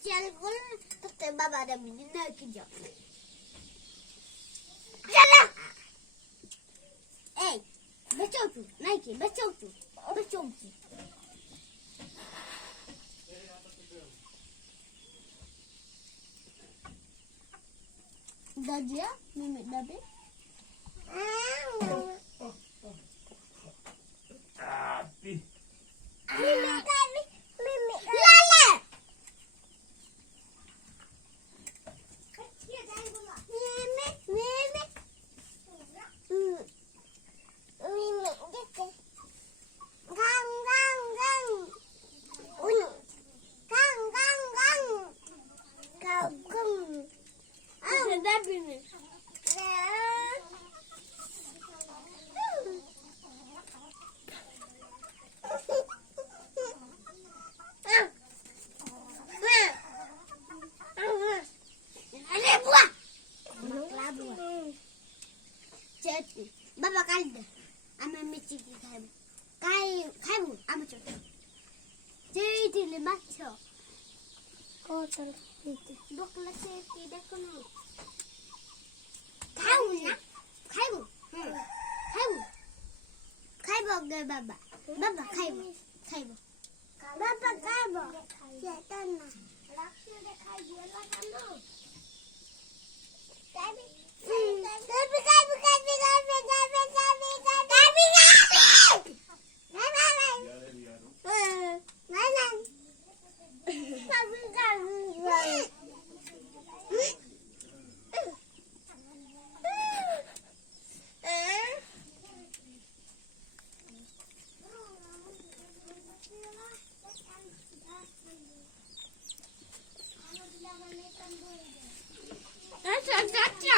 Bicara kalau kata baba ada bini nak kerja. Jalan. Bacau tu, naik bacau tu. Dah dia, mimik dah be. Tapi. Mimik. Lala. Mimik. Baba kaldı. Ama miçiki kaybı. Kaybı ama çok. Jadi macho. Kotor itu. Dokla seti dekonu. Kaybı na? Kaybı. Kaybı ge baba. Baba kaybı. Baba kaybı. Yeter na. Lakşu de kaybı la kanu. Kaybı. That's